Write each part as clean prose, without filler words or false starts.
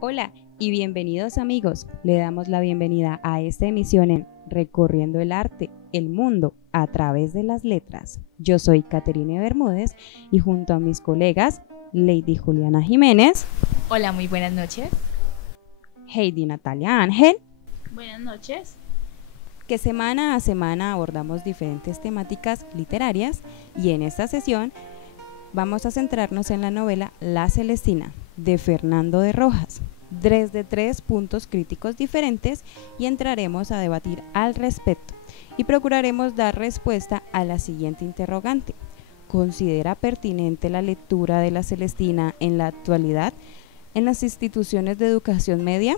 Hola y bienvenidos amigos, le damos la bienvenida a esta emisión en Recorriendo el Arte, el Mundo a través de las letras. Yo soy Caterine Bermúdez y junto a mis colegas Lady Juliana Jiménez. Hola, muy buenas noches. Heidi Natalia Ángel. Buenas noches. Que semana a semana abordamos diferentes temáticas literarias y en esta sesión vamos a centrarnos en la novela La Celestina de Fernando de Rojas, desde 3 puntos críticos diferentes, y entraremos a debatir al respecto y procuraremos dar respuesta a la siguiente interrogante: ¿considera pertinente la lectura de La Celestina en la actualidad en las instituciones de educación media?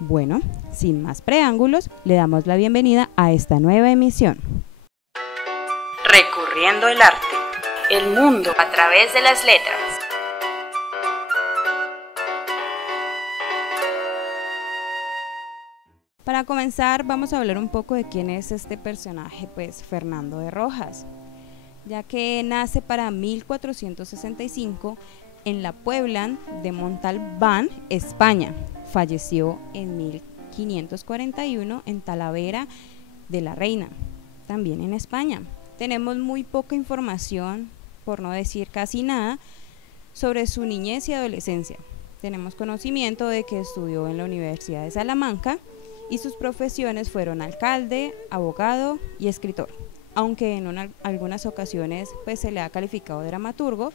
Bueno, sin más preámbulos, le damos la bienvenida a esta nueva emisión. Recorriendo el arte, el mundo a través de las letras. Para comenzar, vamos a hablar un poco de quién es este personaje, pues Fernando de Rojas, ya que nace para 1465 en la Puebla de Montalbán, España. Falleció en 1541 en Talavera de la Reina, también en España. Tenemos muy poca información, por no decir casi nada, sobre su niñez y adolescencia. Tenemos conocimiento de que estudió en la Universidad de Salamanca y sus profesiones fueron alcalde, abogado y escritor, aunque en algunas ocasiones pues, se le ha calificado de dramaturgo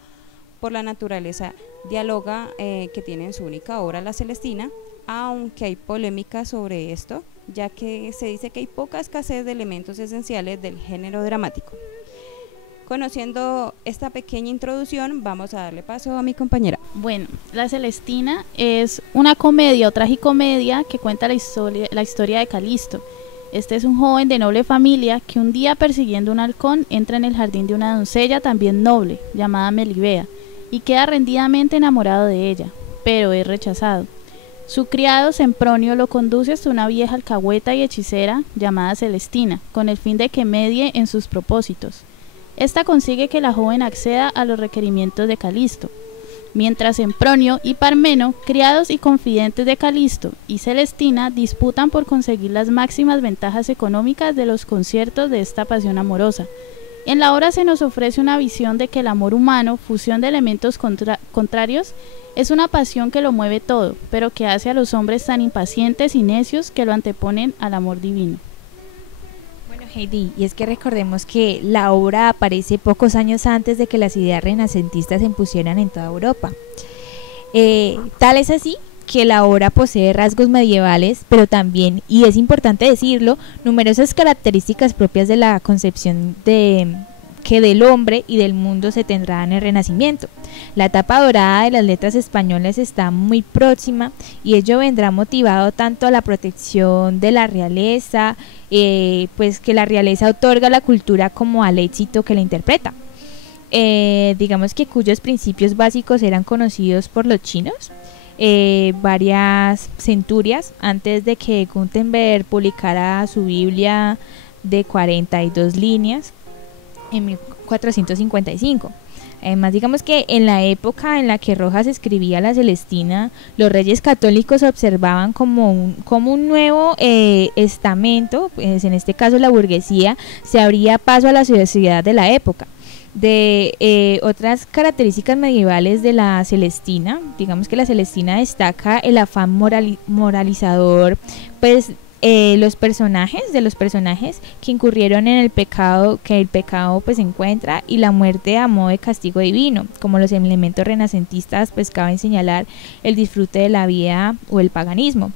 por la naturaleza diáloga que tiene en su única obra La Celestina, aunque hay polémica sobre esto, ya que se dice que hay poca escasez de elementos esenciales del género dramático. Conociendo esta pequeña introducción, vamos a darle paso a mi compañera. Bueno, La Celestina es una comedia o tragicomedia que cuenta la historia de Calisto. Este es un joven de noble familia que un día, persiguiendo un halcón, entra en el jardín de una doncella también noble, llamada Melibea, y queda rendidamente enamorado de ella, pero es rechazado. Su criado Sempronio lo conduce hasta una vieja alcahueta y hechicera llamada Celestina, con el fin de que medie en sus propósitos. Esta consigue que la joven acceda a los requerimientos de Calisto, mientras Sempronio y Parmeno, criados y confidentes de Calisto y Celestina, disputan por conseguir las máximas ventajas económicas de los conciertos de esta pasión amorosa. En la obra se nos ofrece una visión de que el amor humano, fusión de elementos contrarios, es una pasión que lo mueve todo, pero que hace a los hombres tan impacientes y necios que lo anteponen al amor divino. Bueno, Heidi, y es que recordemos que la obra aparece pocos años antes de que las ideas renacentistas se impusieran en toda Europa. Tal es así que la obra posee rasgos medievales, pero también, y es importante decirlo, numerosas características propias de la concepción que del hombre y del mundo se tendrá en el Renacimiento. La etapa dorada de las letras españolas está muy próxima y ello vendrá motivado tanto a la protección de la realeza, pues que la realeza otorga a la cultura, como al éxito que la interpreta. Digamos que cuyos principios básicos eran conocidos por los chinos varias centurias antes de que Gutenberg publicara su Biblia de 42 líneas en 1455. Además, digamos que en la época en la que Rojas escribía La Celestina, los reyes católicos observaban como un nuevo estamento, pues en este caso la burguesía, se abría paso a la sociedad de la época. De otras características medievales de La Celestina, digamos que La Celestina destaca el afán moralizador, pues los personajes que incurrieron en el pecado, que el pecado pues encuentra, y la muerte a modo de castigo divino, como los elementos renacentistas, pues cabe señalar el disfrute de la vida o el paganismo.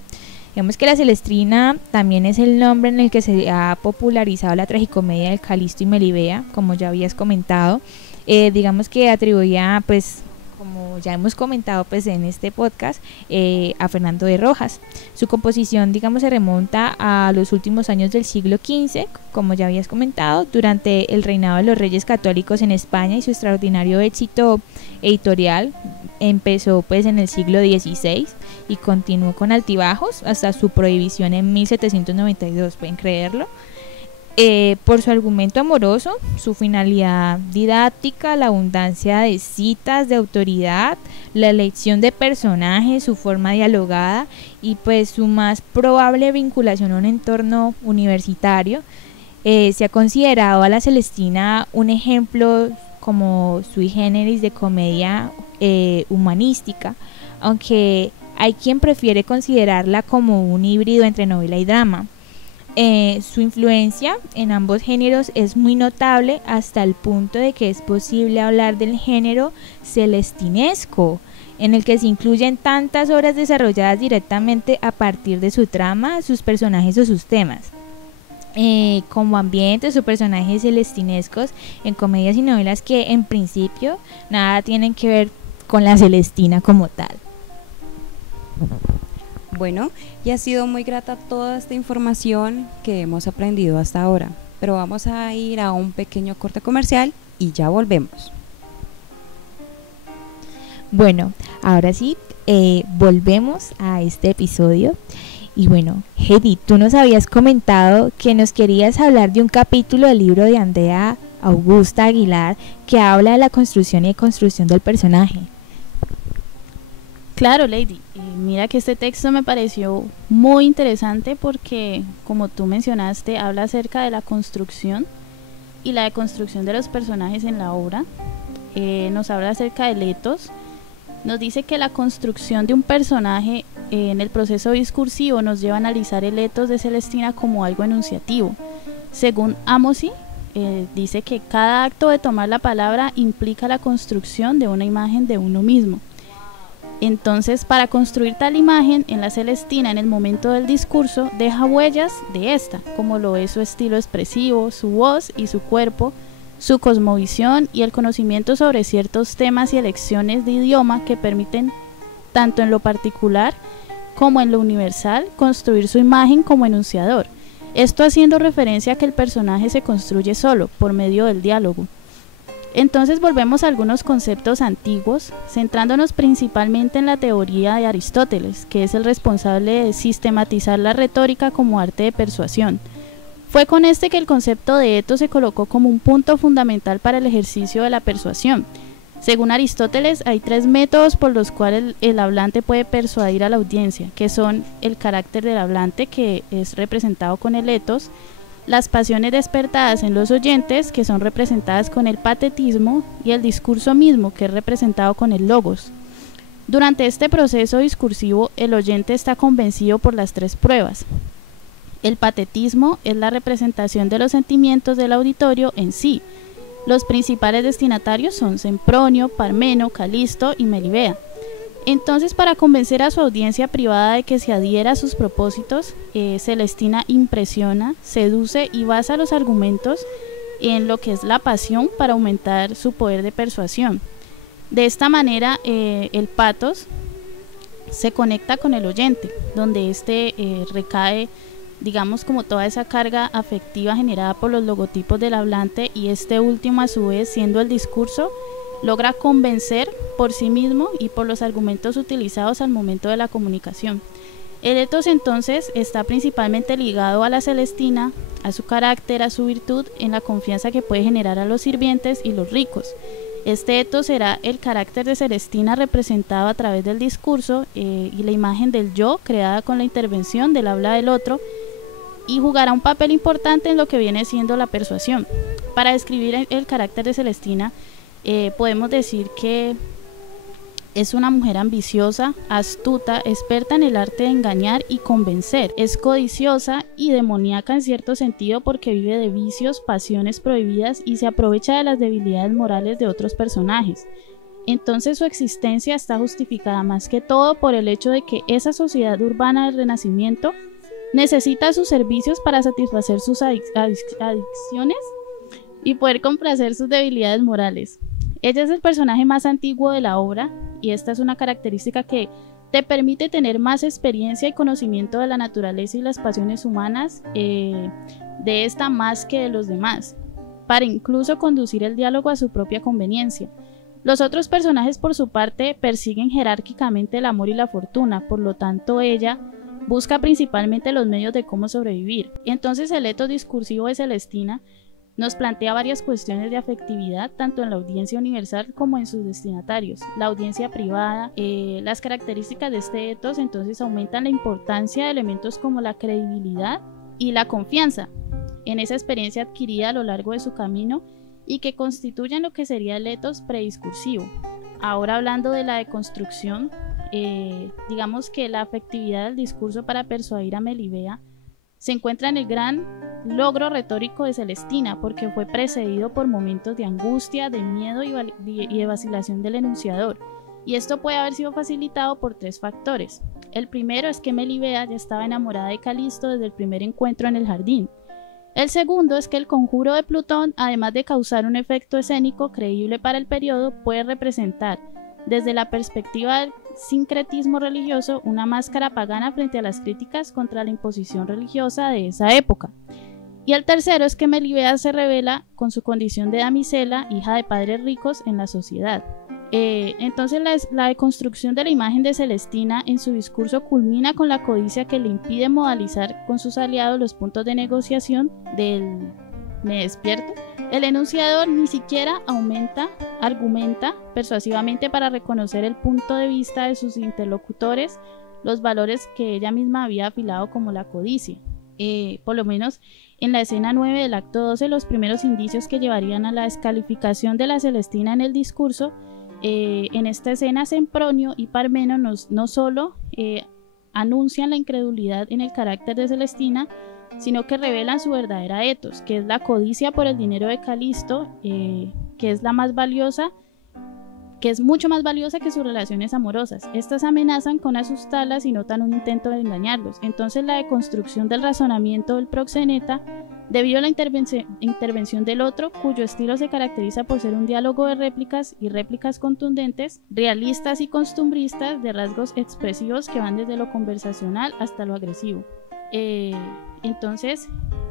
Digamos que La Celestina también es el nombre en el que se ha popularizado la tragicomedia de Calisto y Melibea, como ya habías comentado. Digamos que atribuía, pues, como ya hemos comentado pues en este podcast, a Fernando de Rojas. Su composición, digamos, se remonta a los últimos años del siglo XV, como ya habías comentado, durante el reinado de los reyes católicos en España, y su extraordinario éxito editorial empezó pues en el siglo XVI y continuó con altibajos hasta su prohibición en 1792, ¿pueden creerlo? por su argumento amoroso, su finalidad didáctica, la abundancia de citas de autoridad, la elección de personajes, su forma dialogada y pues su más probable vinculación a un entorno universitario. Se ha considerado a la Celestina un ejemplo como sui generis de comedia humanística, aunque hay quien prefiere considerarla como un híbrido entre novela y drama. Su influencia en ambos géneros es muy notable hasta el punto de que es posible hablar del género celestinesco, en el que se incluyen tantas obras desarrolladas directamente a partir de su trama, sus personajes o sus temas. Como ambientes o personajes celestinescos en comedias y novelas que en principio nada tienen que ver con la Celestina como tal. Bueno, y ha sido muy grata toda esta información que hemos aprendido hasta ahora, pero vamos a ir a un pequeño corte comercial y ya volvemos. Bueno, ahora sí, volvemos a este episodio. Y bueno, Heidi, tú nos habías comentado que nos querías hablar de un capítulo del libro de Andrea Augusta Aguilar que habla de la construcción y deconstrucción del personaje. Claro, Lady. Mira que este texto me pareció muy interesante porque, como tú mencionaste, habla acerca de la construcción y la deconstrucción de los personajes en la obra. Nos habla acerca del etos. Nos dice que la construcción de un personaje en el proceso discursivo nos lleva a analizar el etos de Celestina como algo enunciativo. Según Amosi, dice que cada acto de tomar la palabra implica la construcción de una imagen de uno mismo. Entonces, para construir tal imagen en la Celestina en el momento del discurso, deja huellas de esta, como lo es su estilo expresivo, su voz y su cuerpo, su cosmovisión y el conocimiento sobre ciertos temas y elecciones de idioma que permiten, tanto en lo particular como en lo universal, construir su imagen como enunciador. Esto haciendo referencia a que el personaje se construye solo, por medio del diálogo. Entonces volvemos a algunos conceptos antiguos, centrándonos principalmente en la teoría de Aristóteles, que es el responsable de sistematizar la retórica como arte de persuasión. Fue con este que el concepto de etos se colocó como un punto fundamental para el ejercicio de la persuasión. Según Aristóteles, hay 3 métodos por los cuales el hablante puede persuadir a la audiencia, que son el carácter del hablante, que es representado con el etos, las pasiones despertadas en los oyentes, que son representadas con el patetismo, y el discurso mismo, que es representado con el logos. Durante este proceso discursivo, el oyente está convencido por las 3 pruebas. El patetismo es la representación de los sentimientos del auditorio en sí. Los principales destinatarios son Sempronio, Parmeno, Calisto y Melibea. Entonces, para convencer a su audiencia privada de que se adhiera a sus propósitos, Celestina impresiona, seduce y basa los argumentos en lo que es la pasión para aumentar su poder de persuasión. De esta manera, el patos se conecta con el oyente, donde éste recae, digamos, como toda esa carga afectiva generada por los logotipos del hablante, y este último, a su vez, siendo el discurso, logra convencer por sí mismo y por los argumentos utilizados al momento de la comunicación. El etos entonces está principalmente ligado a la Celestina, a su carácter, a su virtud, en la confianza que puede generar a los sirvientes y los ricos. Este etos será el carácter de Celestina representado a través del discurso y la imagen del yo creada con la intervención del habla del otro, y jugará un papel importante en lo que viene siendo la persuasión. Para describir el carácter de Celestina, podemos decir que es una mujer ambiciosa, astuta, experta en el arte de engañar y convencer. Es codiciosa y demoníaca en cierto sentido porque vive de vicios, pasiones prohibidas y se aprovecha de las debilidades morales de otros personajes. Entonces su existencia está justificada más que todo por el hecho de que esa sociedad urbana del Renacimiento necesita sus servicios para satisfacer sus adicciones y poder complacer sus debilidades morales. Ella es el personaje más antiguo de la obra, y esta es una característica que te permite tener más experiencia y conocimiento de la naturaleza y las pasiones humanas de esta más que de los demás, para incluso conducir el diálogo a su propia conveniencia. Los otros personajes, por su parte, persiguen jerárquicamente el amor y la fortuna, por lo tanto ella busca principalmente los medios de cómo sobrevivir. Entonces el etos discursivo de Celestina nos plantea varias cuestiones de afectividad, tanto en la audiencia universal como en sus destinatarios. La audiencia privada, las características de este etos entonces aumentan la importancia de elementos como la credibilidad y la confianza en esa experiencia adquirida a lo largo de su camino y que constituyen lo que sería el etos prediscursivo. Ahora hablando de la deconstrucción, digamos que la afectividad del discurso para persuadir a Melibea se encuentra en el gran logro retórico de Celestina, porque fue precedido por momentos de angustia, de miedo y de vacilación del enunciador, y esto puede haber sido facilitado por 3 factores. El primero es que Melibea ya estaba enamorada de Calisto desde el primer encuentro en el jardín. El segundo es que el conjuro de Plutón, además de causar un efecto escénico creíble para el periodo, puede representar, desde la perspectiva del sincretismo religioso, una máscara pagana frente a las críticas contra la imposición religiosa de esa época. Y el tercero es que Melibea se revela con su condición de damisela, hija de padres ricos en la sociedad. Entonces la deconstrucción de la imagen de Celestina en su discurso culmina con la codicia que le impide modalizar con sus aliados los puntos de negociación del "me despierto". El enunciador ni siquiera argumenta persuasivamente para reconocer el punto de vista de sus interlocutores, los valores que ella misma había afilado como la codicia. Por lo menos en la escena 9 del acto 12, los primeros indicios que llevarían a la descalificación de la Celestina en el discurso. En esta escena, Sempronio y Parmeno no solo anuncian la incredulidad en el carácter de Celestina, sino que revelan su verdadera etos, que es la codicia por el dinero de Calisto, que es la más valiosa, que es mucho más valiosa que sus relaciones amorosas. Estas amenazan con asustarlas y notan un intento de engañarlos. Entonces la deconstrucción del razonamiento del proxeneta, debido a la intervención del otro, cuyo estilo se caracteriza por ser un diálogo de réplicas y réplicas contundentes, realistas y costumbristas, de rasgos expresivos que van desde lo conversacional hasta lo agresivo. Entonces,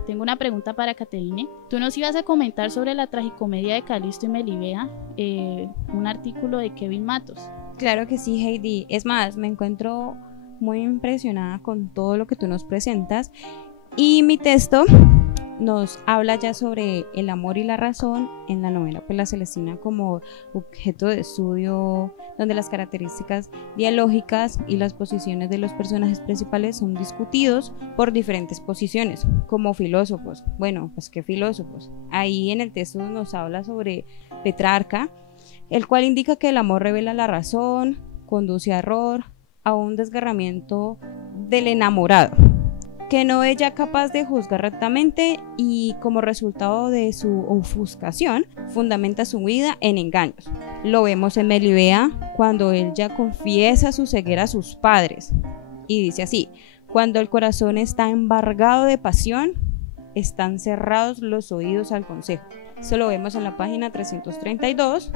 tengo una pregunta para Caterine. Tú nos ibas a comentar sobre la tragicomedia de Calisto y Melibea, un artículo de Kevin Matos. Claro que sí, Heidi. Es más, me encuentro muy impresionada con todo lo que tú nos presentas, y mi texto nos habla ya sobre el amor y la razón en la novela pues La Celestina como objeto de estudio, donde las características dialógicas y las posiciones de los personajes principales son discutidos por diferentes posiciones, como filósofos. Bueno, pues qué filósofos. Ahí en el texto nos habla sobre Petrarca, el cual indica que el amor revela la razón, conduce a error, a un desgarramiento del enamorado, que no es ya capaz de juzgar rectamente, y como resultado de su ofuscación fundamenta su vida en engaños. Lo vemos en Melibea cuando él ya confiesa su ceguera a sus padres y dice así: cuando el corazón está embargado de pasión, están cerrados los oídos al consejo. Eso lo vemos en la página 332.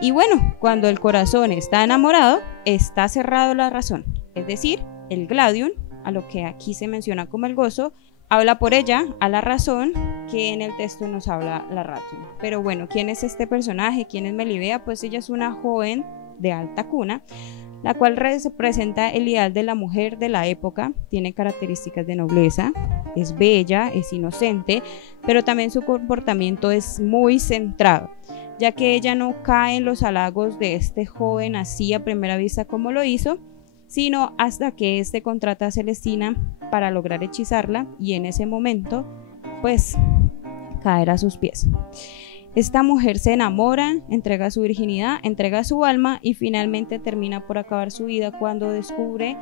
Y bueno, cuando el corazón está enamorado, está cerrado la razón, es decir, el gladium, a lo que aquí se menciona como el gozo, habla por ella a la razón, que en el texto nos habla la razón. Pero bueno, ¿quién es este personaje? ¿Quién es Melibea? Pues ella es una joven de alta cuna, la cual representa el ideal de la mujer de la época. Tiene características de nobleza, es bella, es inocente, pero también su comportamiento es muy centrado, ya que ella no cae en los halagos de este joven así a primera vista como lo hizo, sino hasta que éste contrata a Celestina para lograr hechizarla, y en ese momento pues caer a sus pies. Esta mujer se enamora, entrega su virginidad, entrega su alma y finalmente termina por acabar su vida cuando descubre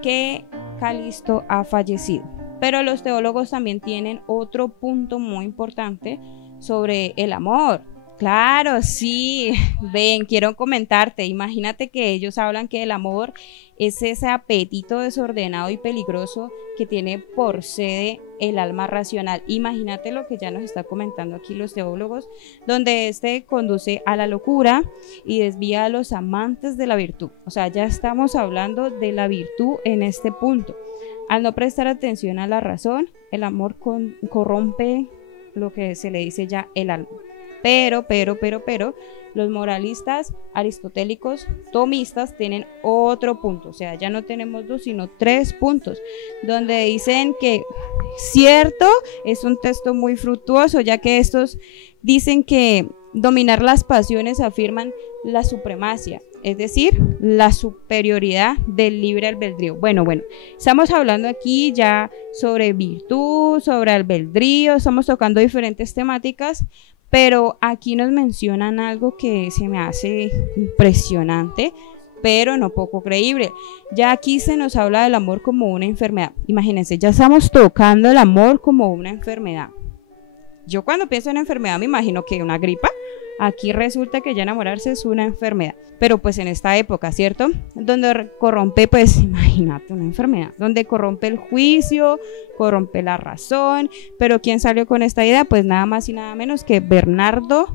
que Calisto ha fallecido. Pero los teólogos también tienen otro punto muy importante sobre el amor. Claro, sí, ven, quiero comentarte, imagínate que ellos hablan que el amor es ese apetito desordenado y peligroso que tiene por sede el alma racional. Imagínate lo que ya nos está comentando aquí los teólogos, donde este conduce a la locura y desvía a los amantes de la virtud. O sea, ya estamos hablando de la virtud en este punto. Al no prestar atención a la razón, el amor corrompe lo que se le dice ya el alma. pero, los moralistas aristotélicos tomistas tienen otro punto, o sea, ya no tenemos 2, sino 3 puntos, donde dicen que, cierto, es un texto muy fructuoso, ya que estos dicen que dominar las pasiones afirman la supremacia, es decir, la superioridad del libre albedrío. Bueno, estamos hablando aquí ya sobre virtud, sobre albedrío, estamos tocando diferentes temáticas, pero aquí nos mencionan algo que se me hace impresionante, pero no poco creíble. Ya aquí se nos habla del amor como una enfermedad. Imagínense, ya estamos tocando el amor como una enfermedad. Yo cuando pienso en enfermedad me imagino que una gripa. Aquí resulta que ya enamorarse es una enfermedad, pero pues en esta época, ¿cierto? Donde corrompe, pues imagínate una enfermedad, donde corrompe el juicio, corrompe la razón, pero ¿quién salió con esta idea? Pues nada más y nada menos que Bernardo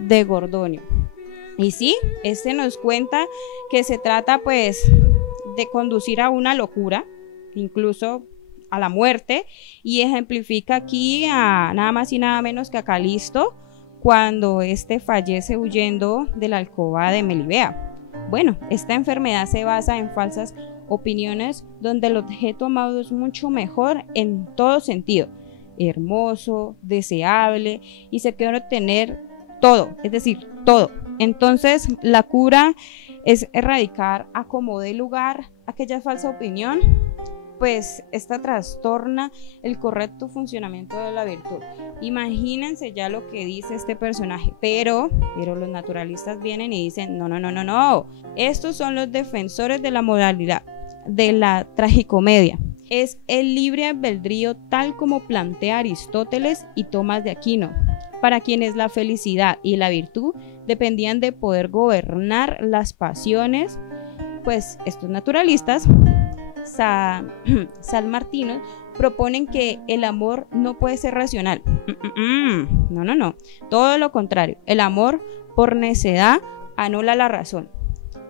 de Gordonio. Y sí, este nos cuenta que se trata pues de conducir a una locura, incluso a la muerte, y ejemplifica aquí a nada más y nada menos que a Calisto, cuando éste fallece huyendo de la alcoba de Melibea. Bueno, esta enfermedad se basa en falsas opiniones donde el objeto amado es mucho mejor en todo sentido, hermoso, deseable, y se quiere obtener todo, es decir, todo. Entonces la cura es erradicar a como dé lugar aquella falsa opinión, pues esta trastorna el correcto funcionamiento de la virtud. Imagínense ya lo que dice este personaje, pero los naturalistas vienen y dicen, no, estos son los defensores de la moralidad, de la tragicomedia. Es el libre albedrío tal como plantea Aristóteles y Tomás de Aquino, para quienes la felicidad y la virtud dependían de poder gobernar las pasiones. Pues estos naturalistas salmartinos proponen que el amor no puede ser racional. No, todo lo contrario, el amor por necedad anula la razón.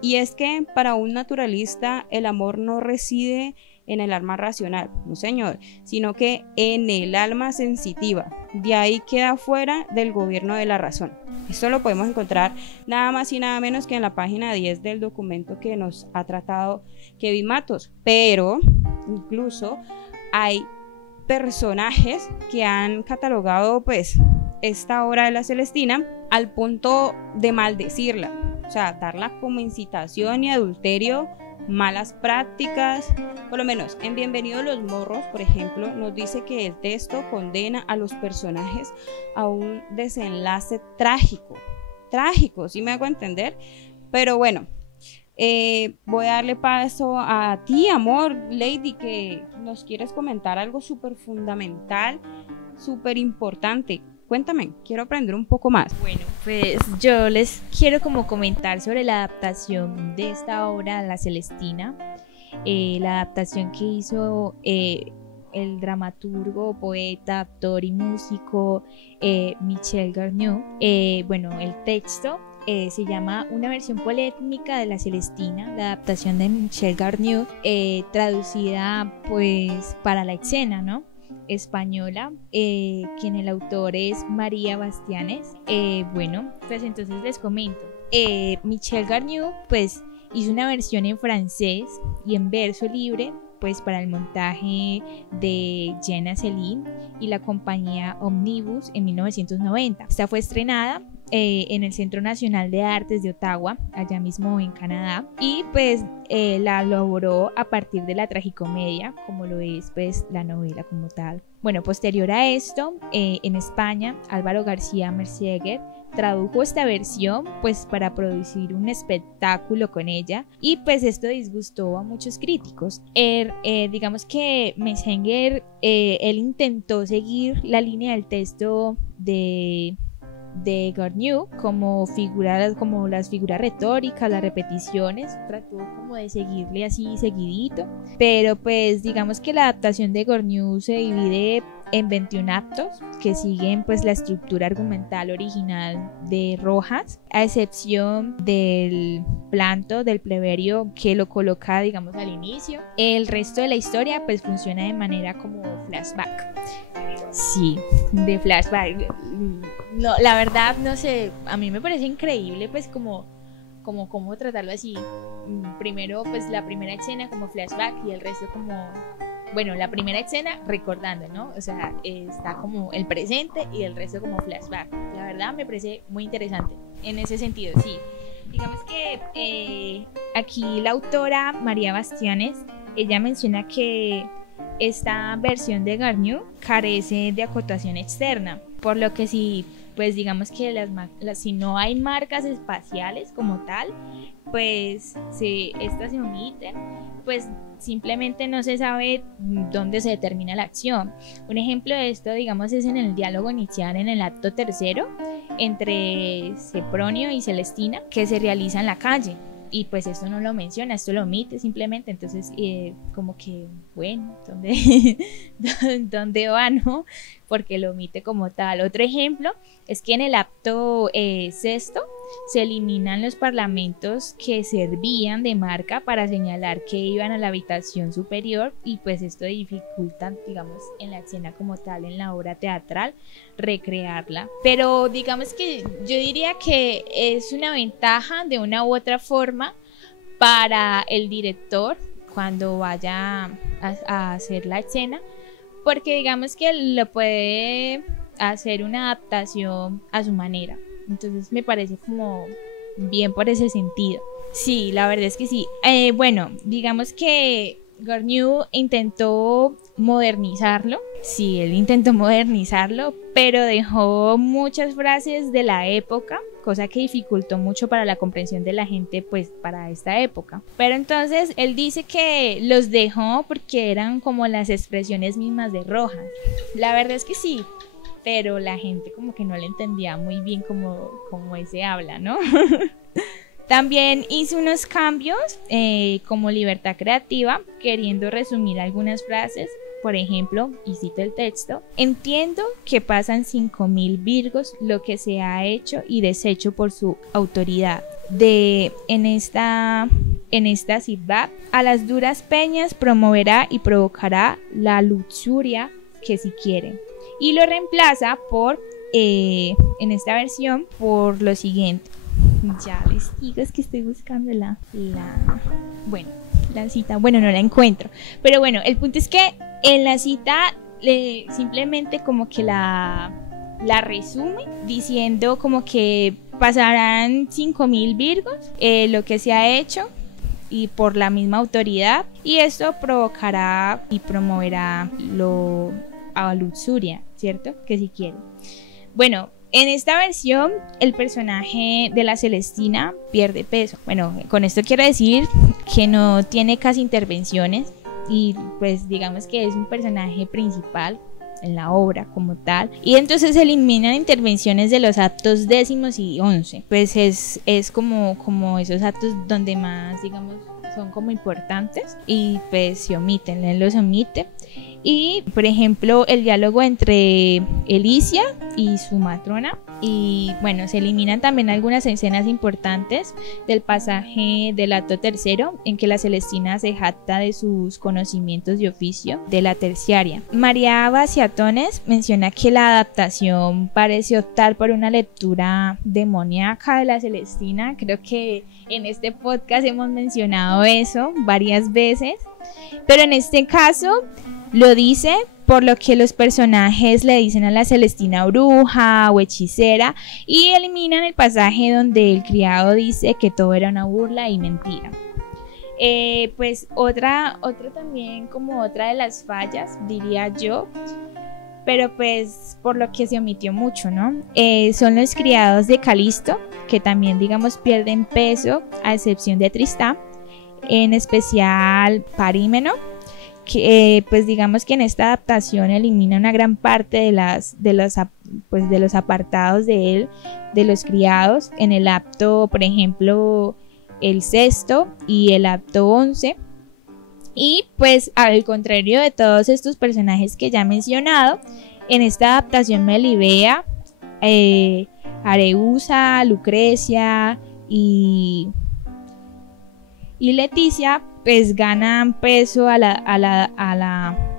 Y es que para un naturalista el amor no reside en el alma racional, no señor, sino que en el alma sensitiva. De ahí queda fuera del gobierno de la razón. Esto lo podemos encontrar nada más y nada menos que en la página 10 del documento que nos ha tratado Kevin Matos. Pero incluso hay personajes que han catalogado pues esta obra de la Celestina al punto de maldecirla, o sea, darla como incitación y adulterio, malas prácticas. Por lo menos en Bienvenidos los Morros, por ejemplo, nos dice que el texto condena a los personajes a un desenlace trágico, ¿sí me hago entender? Pero bueno, voy a darle paso a ti, amor, Lady, que nos quieres comentar algo súper fundamental, súper importante. Cuéntame, quiero aprender un poco más. Bueno, pues yo les quiero como comentar sobre la adaptación de esta obra, La Celestina, la adaptación que hizo el dramaturgo, poeta, actor y músico Michel Garnier. Bueno, el texto se llama Una versión polémica de La Celestina, la adaptación de Michel Garnier, traducida pues para la escena, ¿no?, española, quien el autor es María Bastianes. Bueno, pues entonces les comento. Michel Garnier pues hizo una versión en francés y en verso libre pues para el montaje de Jenna Celine y la compañía Omnibus en 1990. Esta fue estrenada en el Centro Nacional de Artes de Ottawa, allá mismo en Canadá, y pues la elaboró a partir de la tragicomedia, como lo es pues la novela como tal. Bueno, posterior a esto, en España, Álvaro García Merceguer tradujo esta versión pues para producir un espectáculo con ella, y pues esto disgustó a muchos críticos. Digamos que Merceguer él intentó seguir la línea del texto de Garnier, como las figuras retóricas, las repeticiones, trató como de seguirle así seguidito, pero pues digamos que la adaptación de Garnier se divide en 21 actos que siguen pues la estructura argumental original de Rojas, a excepción del planto del pleberio que lo coloca digamos al inicio. El resto de la historia pues funciona de manera como flashback. Sí, de flashback. no, la verdad, no sé, a mí me parece increíble, pues como cómo tratarlo así. Primero, pues la primera escena como flashback y el resto como, bueno, la primera escena recordando, ¿no? O sea, está como el presente y el resto como flashback. La verdad me parece muy interesante en ese sentido, sí. Digamos que aquí la autora María Bastianes, ella menciona que esta versión de Garnier carece de acotación externa, por lo que si, pues digamos que si no hay marcas espaciales como tal, pues estas se omiten, pues simplemente no se sabe dónde se determina la acción. Un ejemplo de esto, digamos, es en el diálogo inicial en el acto tercero entre Sempronio y Celestina, que se realiza en la calle. Y pues esto no lo menciona, esto lo omite simplemente. Entonces como que, bueno, ¿dónde va, no? Porque lo omite como tal. Otro ejemplo es que en el acto sexto se eliminan los parlamentos que servían de marca para señalar que iban a la habitación superior, y pues esto dificulta, digamos, en la escena como tal, en la obra teatral, recrearla. Pero digamos que yo diría que es una ventaja de una u otra forma para el director cuando vaya a hacer la escena, porque digamos que lo puede hacer una adaptación a su manera. Entonces me parece como bien por ese sentido. Sí, la verdad es que sí. Bueno, digamos que Garnier intentó modernizarlo. Sí, él intentó modernizarlo, pero dejó muchas frases de la época, cosa que dificultó mucho para la comprensión de la gente, pues para esta época. Pero entonces él dice que los dejó porque eran como las expresiones mismas de Rojas. La verdad es que sí, pero la gente como que no le entendía muy bien como ese habla, ¿no? También hizo unos cambios como libertad creativa, queriendo resumir algunas frases. Por ejemplo, y cito el texto: entiendo que pasan 5.000 virgos lo que se ha hecho y deshecho por su autoridad. En esta ciudad, a las duras peñas promoverá y provocará la luxuria que si quieren. Y lo reemplaza en esta versión por lo siguiente. Ya les digo, es que estoy buscando la cita. Bueno, no la encuentro. Pero bueno, el punto es que en la cita simplemente como que la resume diciendo como que pasarán 5.000 virgos lo que se ha hecho y por la misma autoridad, y esto provocará y promoverá a luxuria, ¿cierto? Que si quieren. Bueno, en esta versión el personaje de la Celestina pierde peso. Bueno, con esto quiero decir que no tiene casi intervenciones y pues digamos que es un personaje principal en la obra como tal, y entonces se eliminan intervenciones de los actos 10 y 11. Pues es como esos actos donde más, digamos, son como importantes, y pues se omiten, él los omite. Y por ejemplo el diálogo entre Elicia y su matrona, y bueno, se eliminan también algunas escenas importantes del pasaje del acto tercero en que la Celestina se jacta de sus conocimientos de oficio de la terciaria. María Bastianes menciona que la adaptación parece optar por una lectura demoníaca de la Celestina. Creo que en este podcast hemos mencionado eso varias veces, pero en este caso lo dice por lo que los personajes le dicen a la Celestina bruja o hechicera, y eliminan el pasaje donde el criado dice que todo era una burla y mentira. Pues otra también, como otra de las fallas, diría yo, pero pues por lo que se omitió mucho, ¿no? Son los criados de Calisto, que también, digamos, pierden peso, a excepción de Tristán, en especial Parímeno, que pues digamos que en esta adaptación elimina una gran parte de los apartados de él, de los criados, en el acto, por ejemplo, el sexto y el acto 11. Y pues al contrario de todos estos personajes que ya he mencionado, en esta adaptación Melibea, Areusa, Lucrecia y Leticia pues ganan peso a la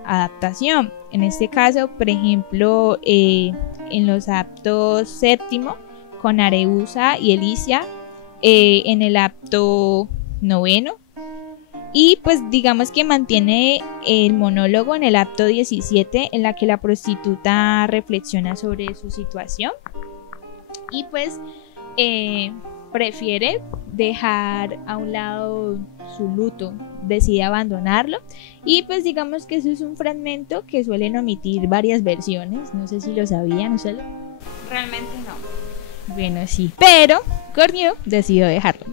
adaptación. En este caso, por ejemplo, en los actos séptimo con Areusa y Elicia, en el acto noveno, y pues digamos que mantiene el monólogo en el acto 17 en la que la prostituta reflexiona sobre su situación y pues prefiere dejar a un lado su luto, decide abandonarlo, y pues digamos que eso es un fragmento que suelen omitir varias versiones, no sé si lo sabían ustedes. Realmente no. Bueno, sí, pero Corneau decidió dejarlo.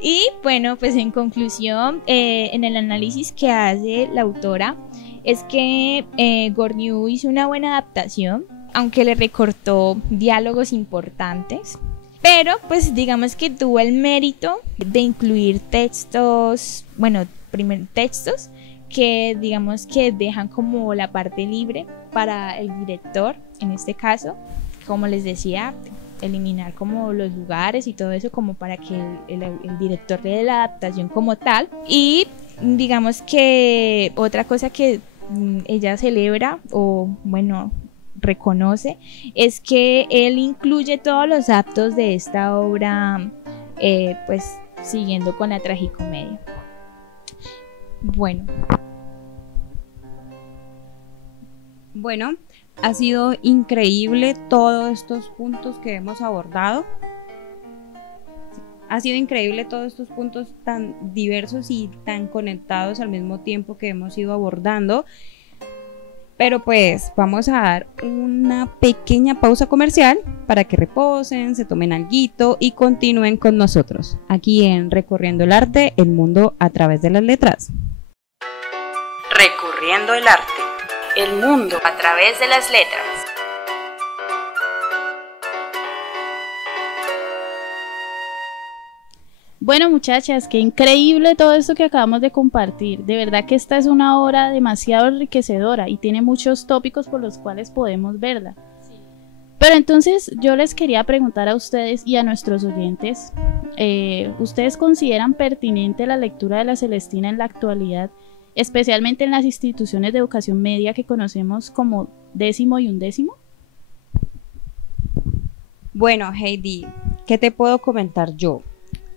Y bueno, pues en conclusión, en el análisis que hace la autora es que Corneau hizo una buena adaptación, aunque le recortó diálogos importantes, pero pues digamos que tuvo el mérito de incluir textos, bueno, textos que digamos que dejan como la parte libre para el director, en este caso, como les decía, eliminar como los lugares y todo eso como para que el director le dé la adaptación como tal. Y digamos que otra cosa que ella celebra o bueno reconoce es que él incluye todos los actos de esta obra pues siguiendo con la tragicomedia. Bueno, ha sido increíble todos estos puntos que hemos abordado. Ha sido increíble todos estos puntos tan diversos y tan conectados al mismo tiempo que hemos ido abordando. Pero pues vamos a dar una pequeña pausa comercial para que reposen, se tomen alguito y continúen con nosotros aquí en Recorriendo el Arte, el mundo a través de las letras. Recorriendo el arte, el mundo a través de las letras. Bueno, muchachas, qué increíble todo esto que acabamos de compartir. De verdad que esta es una obra demasiado enriquecedora y tiene muchos tópicos por los cuales podemos verla. Sí. Pero entonces yo les quería preguntar a ustedes y a nuestros oyentes, ¿ustedes consideran pertinente la lectura de la Celestina en la actualidad, especialmente en las instituciones de educación media que conocemos como décimo y undécimo? Bueno, Heidi, ¿qué te puedo comentar yo?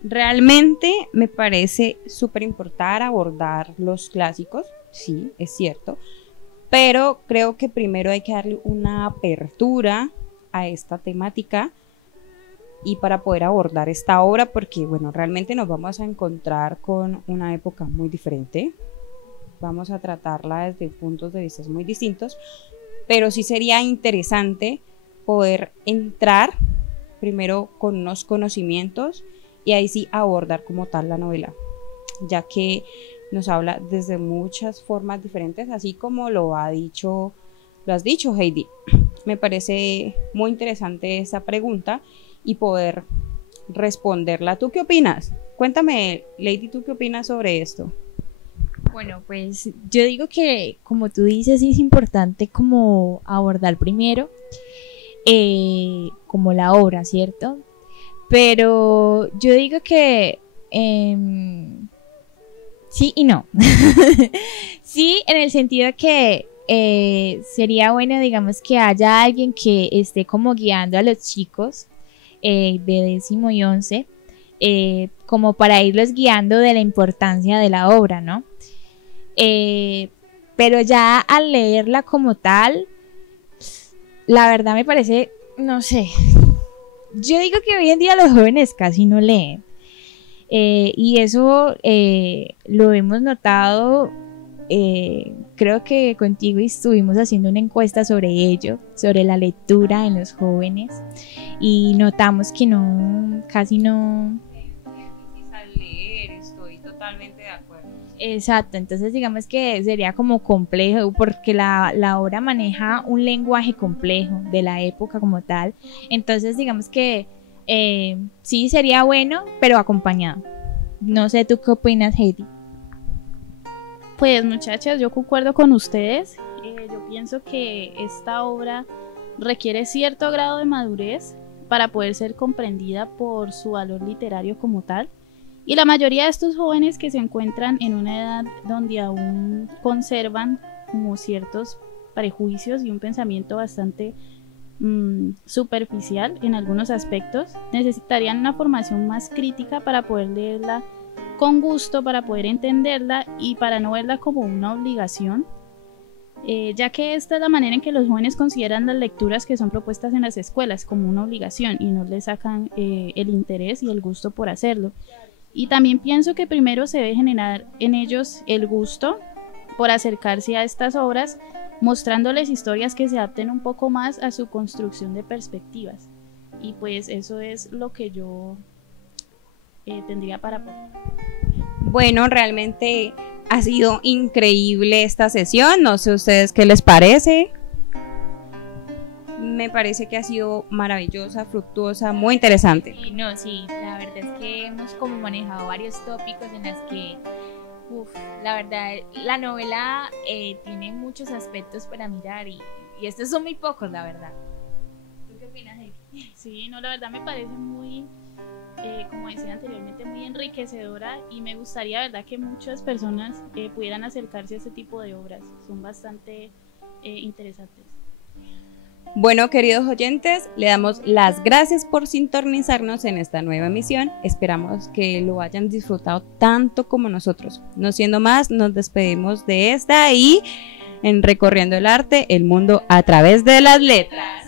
Realmente me parece súper importante abordar los clásicos, sí, es cierto, pero creo que primero hay que darle una apertura a esta temática y para poder abordar esta obra, porque bueno, realmente nos vamos a encontrar con una época muy diferente, vamos a tratarla desde puntos de vista muy distintos, pero sí sería interesante poder entrar primero con unos conocimientos y ahí sí abordar como tal la novela, ya que nos habla desde muchas formas diferentes, así como lo has dicho Heidi. Me parece muy interesante esta pregunta y poder responderla. ¿Tú qué opinas? Cuéntame, Lady, ¿tú qué opinas sobre esto? Bueno, pues yo digo que, como tú dices, sí es importante como abordar primero como la obra, ¿cierto? Pero yo digo que sí y no. Sí, en el sentido que sería bueno, digamos, que haya alguien que esté como guiando a los chicos de décimo y once, como para irlos guiando de la importancia de la obra, ¿no? Pero ya al leerla como tal, la verdad me parece, no sé, yo digo que hoy en día los jóvenes casi no leen, y eso lo hemos notado, creo que contigo estuvimos haciendo una encuesta sobre ello, sobre la lectura en los jóvenes, y notamos que casi no... Estoy totalmente de acuerdo. Exacto, entonces digamos que sería como complejo porque la obra maneja un lenguaje complejo de la época como tal, entonces digamos que sí sería bueno, pero acompañado. No sé, ¿tú qué opinas, Heidi? Pues muchachas, yo concuerdo con ustedes. Yo pienso que esta obra requiere cierto grado de madurez para poder ser comprendida por su valor literario como tal. Y la mayoría de estos jóvenes que se encuentran en una edad donde aún conservan como ciertos prejuicios y un pensamiento bastante superficial en algunos aspectos. Necesitarían una formación más crítica para poder leerla con gusto, para poder entenderla y para no verla como una obligación, ya que esta es la manera en que los jóvenes consideran las lecturas que son propuestas en las escuelas como una obligación y no les sacan el interés y el gusto por hacerlo. Y también pienso que primero se debe generar en ellos el gusto por acercarse a estas obras, mostrándoles historias que se adapten un poco más a su construcción de perspectivas. Y pues eso es lo que yo tendría para aportar. Bueno, realmente ha sido increíble esta sesión, no sé a ustedes qué les parece. Me parece que ha sido maravillosa, fructuosa, muy interesante. Sí, no, sí, la verdad es que hemos como manejado varios tópicos en los que, la verdad, la novela tiene muchos aspectos para mirar y estos son muy pocos, la verdad. ¿Tú qué opinas, Heidi? Sí, no, la verdad me parece muy, como decía anteriormente, muy enriquecedora y me gustaría, verdad, que muchas personas pudieran acercarse a este tipo de obras, son bastante interesantes. Bueno, queridos oyentes, le damos las gracias por sintonizarnos en esta nueva emisión. Esperamos que lo hayan disfrutado tanto como nosotros. No siendo más, nos despedimos de esta y en Recorriendo el Arte, el mundo a través de las letras.